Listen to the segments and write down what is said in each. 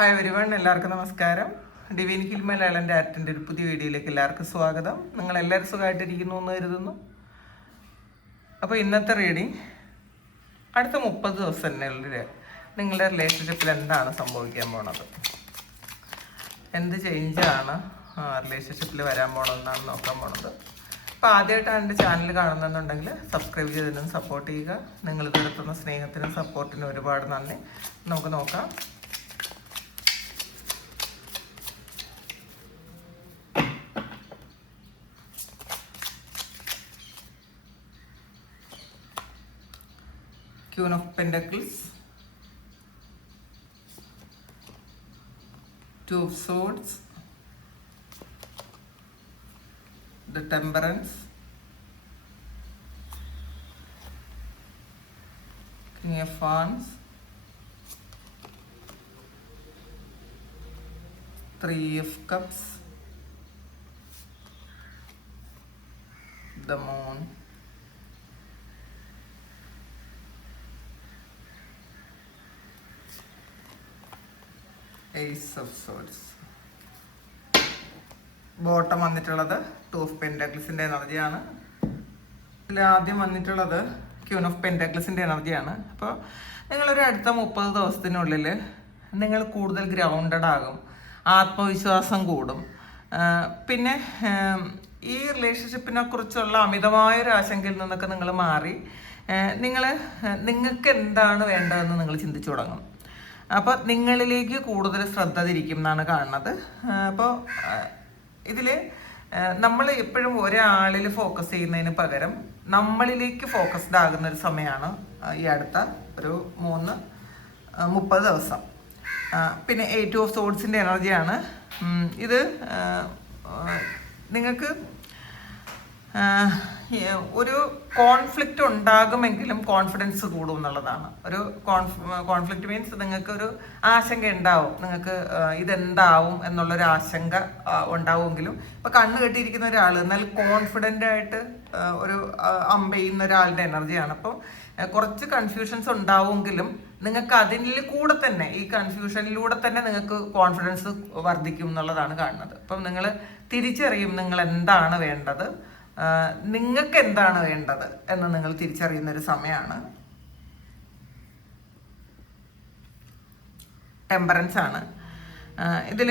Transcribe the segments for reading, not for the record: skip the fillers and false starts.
Hi everyone, എല്ലാവർക്കും നമസ്കാരം. Divine hill Malayalam ആർട്ടിൻ്റെ ഒരു പുതിയ വീഡിയോയിലേക്ക് എല്ലാവർക്കും സ്വാഗതം. നിങ്ങളെല്ലാവരും സുഖമായിട്ടിരിക്കുന്നു എന്ന് കരുതുന്നു. അപ്പോൾ ഇന്നത്തെ റീഡിങ് അടുത്ത 30 ദിവസത്തിനുള്ളിൽ നിങ്ങളുടെ റിലേഷൻഷിപ്പിൽ എന്താണ് സംഭവിക്കാൻ പോണത്, എന്ത് ചേഞ്ചാണ് റിലേഷൻഷിപ്പിൽ വരാൻ പോണതെന്നാണ് നോക്കാൻ പോണത്. അപ്പോൾ ആദ്യമായിട്ടാണ് എൻ്റെ ചാനൽ കാണുന്നുണ്ടെങ്കിൽ സബ്സ്ക്രൈബ് ചെയ്തതിനും സപ്പോർട്ട് ചെയ്യുക. നിങ്ങൾ ഇതെടുത്തുന്ന സ്നേഹത്തിനും സപ്പോർട്ടിനും ഒരുപാട് നന്ദി. നമുക്ക് നോക്കാം. Queen of Pentacles, Two of Swords, the Temperance, King of Wands, Three of Cups, the Moon, Ace of Swords. Bottom വന്നിട്ടുള്ളത് ടു ഓഫ് പെൻറ്റാക്കിൾസിൻ്റെ എനർജിയാണ്. ഇതിൽ ആദ്യം വന്നിട്ടുള്ളത് ക്യൂൻ ഓഫ് പെൻറ്റാക്കിൾസിൻ്റെ എനർജിയാണ്. അപ്പോൾ നിങ്ങളൊരു അടുത്ത 30 ദിവസത്തിനുള്ളിൽ നിങ്ങൾ കൂടുതൽ ഗ്രൗണ്ടഡ് ആകും, ആത്മവിശ്വാസം കൂടും. പിന്നെ ഈ റിലേഷൻഷിപ്പിനെ കുറിച്ചുള്ള അമിതമായൊരു ആശങ്കയിൽ നിന്നൊക്കെ നിങ്ങൾ മാറി നിങ്ങൾക്ക് എന്താണ് വേണ്ടതെന്ന് നിങ്ങൾ ചിന്തിച്ചു തുടങ്ങും. അപ്പോൾ നിങ്ങളിലേക്ക് കൂടുതൽ ശ്രദ്ധ തിരിക്കും എന്നാണ് കാണുന്നത്. അപ്പോൾ ഇതിൽ നമ്മൾ എപ്പോഴും ഒരാളിൽ ഫോക്കസ് ചെയ്യുന്നതിന് പകരം നമ്മളിലേക്ക് ഫോക്കസ്ഡ് ആകുന്ന ഒരു സമയമാണ് ഈ അടുത്ത ഒരു 30 ദിവസം. പിന്നെ 8 ഓഫ് സോഡ്സിൻ്റെ എനർജിയാണ് ഇത്. നിങ്ങൾക്ക് ഒരു കോൺഫ്ലിക്റ്റ് ഉണ്ടാകുമെങ്കിലും കോൺഫിഡൻസ് കൂടും എന്നുള്ളതാണ്. ഒരു കോൺഫ്ലിക്റ്റ് മീൻസ് നിങ്ങൾക്ക് ഒരു ആശങ്ക ഉണ്ടാവും, നിങ്ങൾക്ക് ഇതെന്താവും എന്നുള്ളൊരു ആശങ്ക ഉണ്ടാവുമെങ്കിലും ഇപ്പം കണ്ണ് കെട്ടിയിരിക്കുന്ന ഒരാൾ എന്നാൽ കോൺഫിഡൻ്റ് ആയിട്ട് ഒരു അമ്പെയ്യുന്ന ഒരാളുടെ എനർജിയാണ്. അപ്പോൾ കുറച്ച് കൺഫ്യൂഷൻസ് ഉണ്ടാവുമെങ്കിലും നിങ്ങൾക്ക് അതിൽ കൂടെ തന്നെ ഈ കൺഫ്യൂഷനിലൂടെ തന്നെ നിങ്ങൾക്ക് കോൺഫിഡൻസ് വർദ്ധിക്കും എന്നുള്ളതാണ് കാണുന്നത്. അപ്പം നിങ്ങൾ തിരിച്ചറിയും നിങ്ങൾ എന്താണ് വേണ്ടത്, നിങ്ങൾക്ക് എന്താണ് വേണ്ടത് എന്ന് നിങ്ങൾ തിരിച്ചറിയുന്ന ഒരു സമയമാണ്. ടെമ്പറൻസ് ആണ് ഇതിൽ.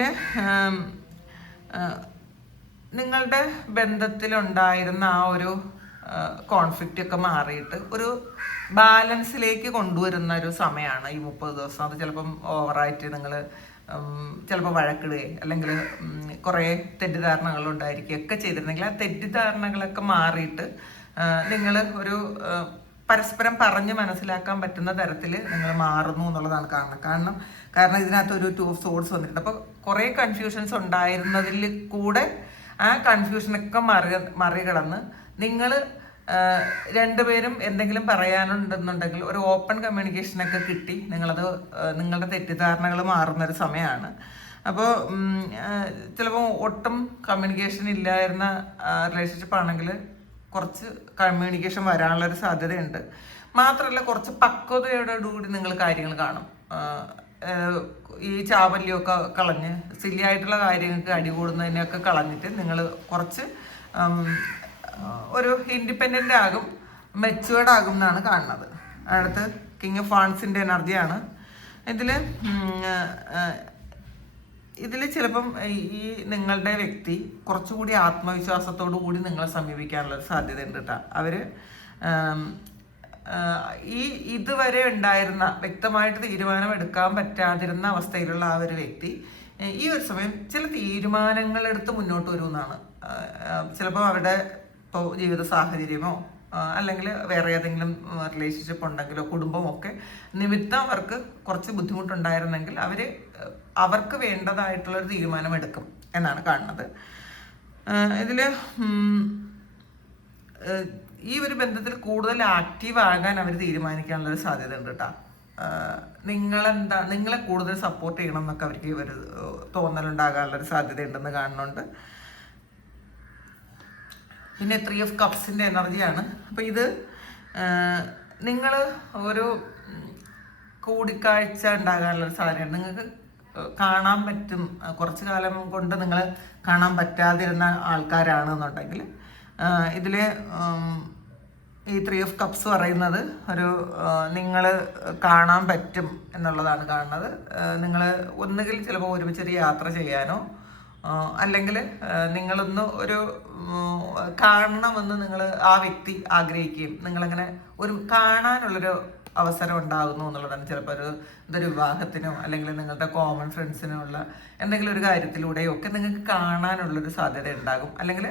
നിങ്ങളുടെ ബന്ധത്തിലുണ്ടായിരുന്ന ആ ഒരു കോൺഫ്ലിക്റ്റ് ഒക്കെ മാറിയിട്ട് ഒരു ബാലൻസിലേക്ക് കൊണ്ടുവരുന്ന ഒരു സമയമാണ് ഈ 30 ദിവസം. അത് ചിലപ്പം ഓവറായിട്ട് നിങ്ങൾ ചിലപ്പോൾ വഴക്കിടുകയും അല്ലെങ്കിൽ കുറേ തെറ്റിദ്ധാരണകൾ ഉണ്ടായിരിക്കുകയൊക്കെ ചെയ്തിരുന്നെങ്കിൽ ആ തെറ്റിദ്ധാരണകളൊക്കെ മാറിയിട്ട് നിങ്ങൾ ഒരു പരസ്പരം പറഞ്ഞ് മനസ്സിലാക്കാൻ പറ്റുന്ന തരത്തിൽ നിങ്ങൾ മാറുന്നു എന്നുള്ളതാണ് കാരണം ഇതിനകത്ത് ഒരു 2 ഓഫ് സോഡ്സ് വന്നിട്ടുണ്ട്. അപ്പോൾ കുറേ കൺഫ്യൂഷൻസ് ഉണ്ടായിരുന്നതിൽ കൂടെ ആ കൺഫ്യൂഷനൊക്കെ മറികടന്ന് നിങ്ങൾ രണ്ടുപേരും എന്തെങ്കിലും പറയാനുണ്ടെന്നുണ്ടെങ്കിൽ ഒരു ഓപ്പൺ കമ്മ്യൂണിക്കേഷനൊക്കെ കിട്ടി നിങ്ങളുടെ തെറ്റിദ്ധാരണകൾ മാറുന്നൊരു സമയമാണ്. അപ്പോൾ ചിലപ്പോൾ ഒട്ടും കമ്മ്യൂണിക്കേഷൻ ഇല്ലായിരുന്ന റിലേഷൻഷിപ്പ് ആണെങ്കിൽ കുറച്ച് കമ്മ്യൂണിക്കേഷൻ വരാനുള്ളൊരു സാധ്യതയുണ്ട്. മാത്രമല്ല കുറച്ച് പക്വതയോടുകൂടി നിങ്ങൾ കാര്യങ്ങൾ കാണും. ഈ ചാവല്യമൊക്കെ കളഞ്ഞ് സില്ലി ആയിട്ടുള്ള കാര്യങ്ങൾക്ക് അടികൂടുന്നതിനെയൊക്കെ കളഞ്ഞിട്ട് നിങ്ങൾ കുറച്ച് ഒരു ഇൻഡിപെൻഡൻ്റ് ആകും, മെച്ചുവേർഡ് ആകും എന്നാണ് കാണുന്നത്. അടുത്ത് കിങ് ഓഫ് വാൺസിൻ്റെ എനർജിയാണ്. ഇതിൽ ചിലപ്പം ഈ നിങ്ങളുടെ വ്യക്തി കുറച്ചുകൂടി ആത്മവിശ്വാസത്തോടു കൂടി നിങ്ങളെ സമീപിക്കാനുള്ളൊരു സാധ്യത ഉണ്ട് കേട്ടോ. അവർ ഇതുവരെ ഉണ്ടായിരുന്ന വ്യക്തമായിട്ട് തീരുമാനം എടുക്കാൻ പറ്റാതിരുന്ന അവസ്ഥയിലുള്ള ആ ഒരു വ്യക്തി ഈ ഒരു സമയം ചില തീരുമാനങ്ങൾ എടുത്ത് മുന്നോട്ട് വരുമെന്നാണ്. ചിലപ്പോൾ അവരുടെ ഇപ്പോൾ ജീവിത സാഹചര്യമോ അല്ലെങ്കിൽ വേറെ ഏതെങ്കിലും റിലേഷൻഷിപ്പ് ഉണ്ടെങ്കിലോ കുടുംബമൊക്കെ നിമിത്തം അവർക്ക് കുറച്ച് ബുദ്ധിമുട്ടുണ്ടായിരുന്നെങ്കിൽ അവർക്ക് വേണ്ടതായിട്ടുള്ളൊരു തീരുമാനം എടുക്കും എന്നാണ് കാണുന്നത്. ഇതിൽ ഈ ഒരു ബന്ധത്തിൽ കൂടുതൽ ആക്റ്റീവ് ആകാൻ അവർ തീരുമാനിക്കാനുള്ളൊരു സാധ്യത ഉണ്ട് കേട്ടോ. നിങ്ങളെ കൂടുതൽ സപ്പോർട്ട് ചെയ്യണം എന്നൊക്കെ അവർക്ക് ഒരു തോന്നലുണ്ടാകാനുള്ളൊരു സാധ്യത ഉണ്ടെന്ന് കാണുന്നുണ്ട്. പിന്നെ 3 ഓഫ് കപ്സിൻ്റെ എനർജിയാണ്. അപ്പോൾ ഇത് നിങ്ങൾ ഒരു കൂടിക്കാഴ്ച ഉണ്ടാകാനുള്ള സാധ്യതയുണ്ട്. നിങ്ങൾക്ക് കാണാൻ പറ്റും, കുറച്ച് കാലം കൊണ്ട് നിങ്ങൾ കാണാൻ പറ്റാതിരുന്ന ആൾക്കാരാണെന്നുണ്ടെങ്കിൽ ഇതിൽ ഈ 3 ഓഫ് കപ്സ് പറയുന്നത് ഒരു നിങ്ങൾ കാണാൻ പറ്റും എന്നുള്ളതാണ് കാണുന്നത്. നിങ്ങൾ ഒന്നുകിൽ ചിലപ്പോൾ ഒരുമിച്ചൊരു യാത്ര ചെയ്യാനോ അല്ലെങ്കിൽ നിങ്ങളൊന്ന് ഒരു കാണണമെന്ന് നിങ്ങൾ ആ വ്യക്തി ആഗ്രഹിക്കുകയും നിങ്ങളങ്ങനെ ഒരു കാണാനുള്ളൊരു അവസരം ഉണ്ടാകുന്നു എന്നുള്ളതാണ്. ചിലപ്പോൾ ഇതൊരു വിവാഹത്തിനോ അല്ലെങ്കിൽ നിങ്ങളുടെ കോമൺ ഫ്രണ്ട്സിനോ ഉള്ള എന്തെങ്കിലും ഒരു കാര്യത്തിലൂടെയോ ഒക്കെ നിങ്ങൾക്ക് കാണാനുള്ളൊരു സാധ്യത ഉണ്ടാകും. അല്ലെങ്കിൽ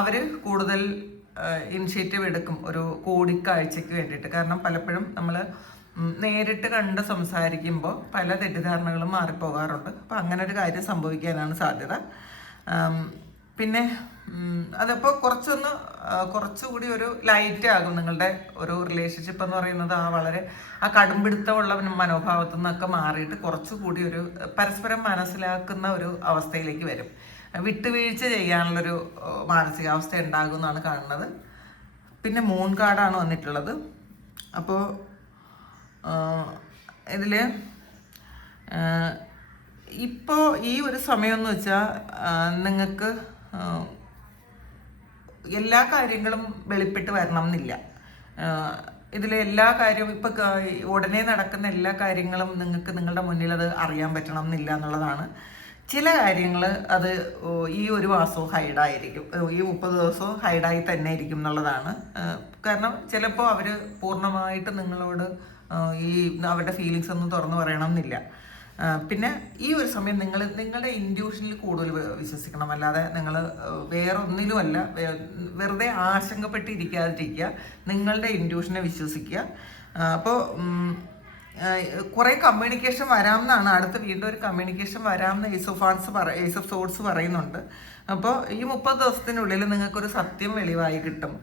അവർ കൂടുതൽ ഇനിഷ്യേറ്റീവ് എടുക്കും ഒരു കൂടിക്കാഴ്ചയ്ക്ക് വേണ്ടിയിട്ട്. കാരണം പലപ്പോഴും നമ്മൾ നേരിട്ട് കണ്ട് സംസാരിക്കുമ്പോൾ പല തെറ്റിദ്ധാരണകളും മാറിപ്പോകാറുണ്ട്. അപ്പം അങ്ങനെ ഒരു കാര്യം സംഭവിക്കാനാണ് സാധ്യത. പിന്നെ അതപ്പോൾ കുറച്ചുകൂടി ഒരു ലൈറ്റ് ആകും നിങ്ങളുടെ ഒരു റിലേഷൻഷിപ്പ് എന്ന് പറയുന്നത്. വളരെ കടുംപിടുത്തമുള്ള മനോഭാവത്തു നിന്നൊക്കെ മാറിയിട്ട് കുറച്ചുകൂടി ഒരു പരസ്പരം മനസ്സിലാക്കുന്ന ഒരു അവസ്ഥയിലേക്ക് വരും. വിട്ടുവീഴ്ച ചെയ്യാനുള്ളൊരു മാനസികാവസ്ഥ ഉണ്ടാകും എന്നാണ് കാണുന്നത്. പിന്നെ മൂൺ കാർഡാണ് വന്നിട്ടുള്ളത്. അപ്പോൾ ഇതിൽ ഇപ്പോൾ ഈ ഒരു സമയമെന്ന് വെച്ചാൽ നിങ്ങൾക്ക് എല്ലാ കാര്യങ്ങളും വെളിപ്പെട്ട് വരണം എന്നില്ല. ഇതിലെ എല്ലാ കാര്യവും ഇപ്പം ഉടനെ നടക്കുന്ന എല്ലാ കാര്യങ്ങളും നിങ്ങൾക്ക് നിങ്ങളുടെ മുന്നിൽ അത് അറിയാൻ പറ്റണം എന്നില്ല എന്നുള്ളതാണ്. ചില കാര്യങ്ങൾ അത് ഈ ഒരു മാസവും ഹൈഡായിരിക്കും, ഈ 30 ദിവസവും ഹൈഡായി തന്നെ ഇരിക്കും എന്നുള്ളതാണ്. കാരണം ചിലപ്പോൾ അവർ പൂർണ്ണമായിട്ട് നിങ്ങളോട് ഈ അവരുടെ ഫീലിങ്സ് ഒന്നും തുറന്നു പറയണം എന്നില്ല. പിന്നെ ഈ ഒരു സമയം നിങ്ങളുടെ ഇൻഡ്യൂഷനിൽ കൂടുതൽ വിശ്വസിക്കണം. അല്ലാതെ നിങ്ങൾ വേറെ ഒന്നിലുമല്ല, വെറുതെ ആശങ്കപ്പെട്ടിരിക്കാതിരിക്കുക, നിങ്ങളുടെ ഇൻഡ്യൂഷനെ വിശ്വസിക്കുക. അപ്പോൾ കുറേ കമ്മ്യൂണിക്കേഷൻ വരാമെന്നാണ്, അടുത്ത വീണ്ടും ഒരു കമ്മ്യൂണിക്കേഷൻ വരാമെന്ന് ഏസ് ഓഫ് സോർട്സ് പറയുന്നുണ്ട്. അപ്പോൾ ഈ 30 ദിവസത്തിനുള്ളിൽ നിങ്ങൾക്കൊരു സത്യം വെളിവായി കിട്ടും.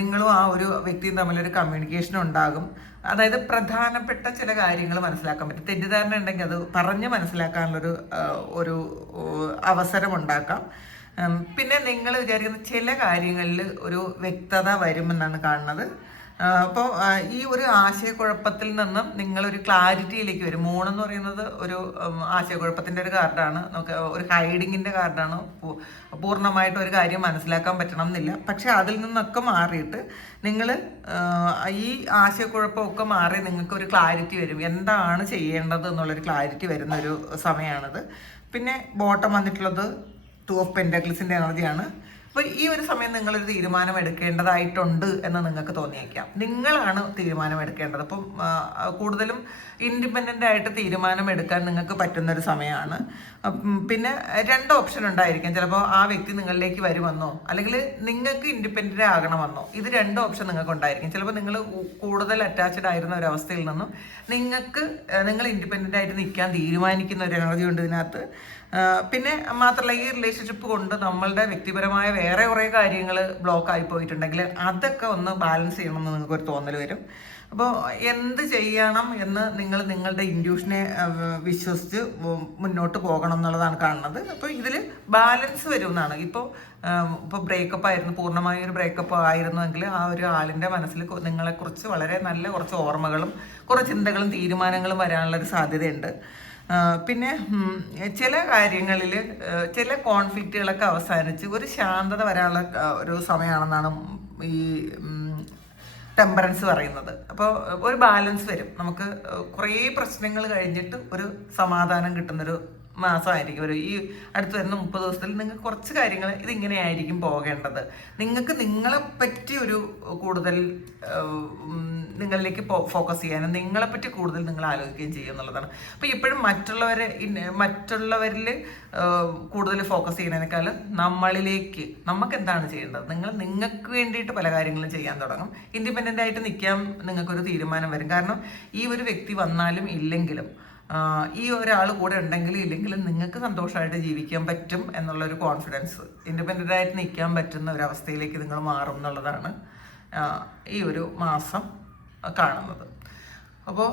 നിങ്ങളും ആ ഒരു വ്യക്തിയും തമ്മിലൊരു കമ്മ്യൂണിക്കേഷൻ ഉണ്ടാകും. അതായത് പ്രധാനപ്പെട്ട ചില കാര്യങ്ങൾ മനസ്സിലാക്കാൻ പറ്റും. തെറ്റിദ്ധാരണ ഉണ്ടെങ്കിൽ അത് പറഞ്ഞ് മനസ്സിലാക്കാനുള്ളൊരു ഒരു അവസരം ഉണ്ടാക്കാം. പിന്നെ നിങ്ങൾ വിചാരിക്കുന്ന ചില കാര്യങ്ങളിൽ ഒരു വ്യക്തത വരുമെന്നാണ് കാണുന്നത്. അപ്പോൾ ഈ ഒരു ആശയക്കുഴപ്പത്തിൽ നിന്നും നിങ്ങളൊരു ക്ലാരിറ്റിയിലേക്ക് വരും. മൂണെന്ന് പറയുന്നത് ഒരു ആശയക്കുഴപ്പത്തിൻ്റെ ഒരു കാർഡാണ്, നമുക്ക് ഒരു ഹൈഡിങ്ങിൻ്റെ കാർഡാണ്. പൂർണ്ണമായിട്ട് ഒരു കാര്യം മനസ്സിലാക്കാൻ പറ്റണം എന്നില്ല. പക്ഷെ അതിൽ നിന്നൊക്കെ മാറിയിട്ട് നിങ്ങൾ ഈ ആശയക്കുഴപ്പമൊക്കെ മാറി നിങ്ങൾക്കൊരു ക്ലാരിറ്റി വരും, എന്താണ് ചെയ്യേണ്ടത് എന്നുള്ളൊരു ക്ലാരിറ്റി വരുന്നൊരു സമയമാണിത്. പിന്നെ ബോട്ടം വന്നിട്ടുള്ളത് 2 ഓഫ് പെൻറ്റാക്കിൾസിൻ്റെ എനർജിയാണ്. അപ്പോൾ ഈ ഒരു സമയം നിങ്ങളൊരു തീരുമാനം എടുക്കേണ്ടതായിട്ടുണ്ട് എന്ന് നിങ്ങൾക്ക് തോന്നിയേക്കാം. നിങ്ങളാണ് തീരുമാനം എടുക്കേണ്ടത്. അപ്പം കൂടുതലും ഇൻഡിപെൻഡൻ്റ് ആയിട്ട് തീരുമാനം എടുക്കാൻ നിങ്ങൾക്ക് പറ്റുന്നൊരു സമയമാണ്. പിന്നെ 2 ഓപ്ഷൻ ഉണ്ടായിരിക്കാം. ചിലപ്പോൾ ആ വ്യക്തി നിങ്ങളിലേക്ക് വരുമെന്നോ അല്ലെങ്കിൽ നിങ്ങൾക്ക് ഇൻഡിപെൻഡൻ്റ് ആകണമെന്നോ, ഇത് 2 ഓപ്ഷൻ നിങ്ങൾക്ക് ഉണ്ടായിരിക്കും. ചിലപ്പോൾ നിങ്ങൾ കൂടുതൽ അറ്റാച്ച്ഡ് ആയിരുന്ന ഒരു അവസ്ഥയിൽ നിന്നും നിങ്ങൾ ഇൻഡിപെൻഡൻ്റ് ആയിട്ട് നിൽക്കാൻ തീരുമാനിക്കുന്ന ഒരു എനർജി ഉണ്ട് ഇതിനകത്ത്. പിന്നെ മാത്രമല്ല ഈ റിലേഷൻഷിപ്പ് കൊണ്ട് നമ്മളുടെ വ്യക്തിപരമായ വേറെ കുറേ കാര്യങ്ങൾ ബ്ലോക്ക് ആയി പോയിട്ടുണ്ടെങ്കിൽ അതൊക്കെ ഒന്ന് ബാലൻസ് ചെയ്യണമെന്ന് നിങ്ങൾക്കൊരു തോന്നൽ വരും. അപ്പോൾ എന്ത് ചെയ്യണം എന്ന് നിങ്ങളുടെ ഇൻഡ്യൂഷനെ വിശ്വസിച്ച് മുന്നോട്ട് പോകണം എന്നുള്ളതാണ് കാണുന്നത്. അപ്പോൾ ഇതിൽ ബാലൻസ് വരുമെന്നാണ്. ഇപ്പോൾ ബ്രേക്കപ്പ് ആയിരുന്നു, പൂർണ്ണമായ ഒരു ബ്രേക്കപ്പ് ആയിരുന്നുവെങ്കിൽ ആ ഒരു ആളിൻ്റെ മനസ്സിൽ നിങ്ങളെക്കുറിച്ച് വളരെ നല്ല കുറച്ച് ഓർമ്മകളും കുറച്ച് ചിന്തകളും തീരുമാനങ്ങളും വരാനുള്ളൊരു സാധ്യതയുണ്ട്. പിന്നെ ചില കാര്യങ്ങളിൽ ചില കോൺഫ്ലിക്റ്റുകളൊക്കെ അവസാനിച്ച് ഒരു ശാന്തത വരാനുള്ള ഒരു സമയമാണെന്നാണ് ഈ ടെമ്പറൻസ് പറയുന്നത്. അപ്പോൾ ഒരു ബാലൻസ് വരും. നമുക്ക് കുറേ പ്രശ്നങ്ങൾ കഴിഞ്ഞിട്ട് ഒരു സമാധാനം കിട്ടുന്നൊരു മാസമായിരിക്കും ഈ അടുത്ത് വരുന്ന 30 ദിവസത്തിൽ. നിങ്ങൾക്ക് കുറച്ച് കാര്യങ്ങൾ ഇതിങ്ങനെയായിരിക്കും പോകേണ്ടത്. നിങ്ങൾക്ക് നിങ്ങളെപ്പറ്റി ഒരു കൂടുതൽ നിങ്ങളിലേക്ക് ഫോക്കസ് ചെയ്യാനും നിങ്ങളെപ്പറ്റി കൂടുതൽ നിങ്ങൾ ആലോചിക്കുകയും ചെയ്യും എന്നുള്ളതാണ്. അപ്പോൾ ഇപ്പോഴും മറ്റുള്ളവരിൽ കൂടുതൽ ഫോക്കസ് ചെയ്യുന്നതിനേക്കാളും നമുക്ക് എന്താണ് ചെയ്യേണ്ടത്, നിങ്ങൾക്ക് വേണ്ടിയിട്ട് പല കാര്യങ്ങളും ചെയ്യാൻ തുടങ്ങും. ഇൻഡിപെൻഡൻ്റ് ആയിട്ട് നിൽക്കാൻ നിങ്ങൾക്കൊരു തീരുമാനം വരും. കാരണം ഈ ഒരു വ്യക്തി വന്നാലും ഇല്ലെങ്കിലും ഈ ഒരാൾ കൂടെ ഉണ്ടെങ്കിലും ഇല്ലെങ്കിലും നിങ്ങൾക്ക് സന്തോഷമായിട്ട് ജീവിക്കാൻ പറ്റും എന്നുള്ളൊരു കോൺഫിഡൻസ്, ഇൻഡിപെൻഡൻ്റ് ആയിട്ട് നിൽക്കാൻ പറ്റുന്ന ഒരവസ്ഥയിലേക്ക് നിങ്ങൾ മാറും എന്നുള്ളതാണ് ഈ ഒരു മാസം കാണുന്നത്. അപ്പോൾ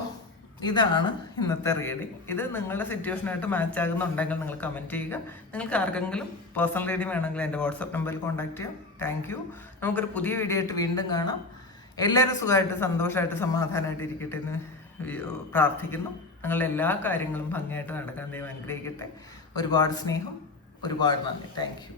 ഇതാണ് ഇന്നത്തെ റീഡിങ്. ഇത് നിങ്ങളുടെ സിറ്റുവേഷനായിട്ട് മാച്ച് ആകുന്നുണ്ടെങ്കിൽ നിങ്ങൾ കമൻറ്റ് ചെയ്യുക. നിങ്ങൾക്ക് ആർക്കെങ്കിലും പേഴ്സണൽ റീഡിങ് വേണമെങ്കിൽ എൻ്റെ വാട്സപ്പ് നമ്പറിൽ കോൺടാക്ട് ചെയ്യാം. Thank you. നമുക്കൊരു പുതിയ വീഡിയോ ആയിട്ട് വീണ്ടും കാണാം. എല്ലാവരും സുഖമായിട്ട് സന്തോഷമായിട്ട് സമാധാനമായിട്ട് ഇരിക്കട്ടെ എന്ന് പ്രാർത്ഥിക്കുന്നു. നിങ്ങളുടെ എല്ലാ കാര്യങ്ങളും ഭംഗിയായിട്ട് നടക്കാൻ ദൈവം അനുഗ്രഹിക്കട്ടെ. ഒരുപാട് സ്നേഹം, ഒരുപാട് നന്ദി. Thank you.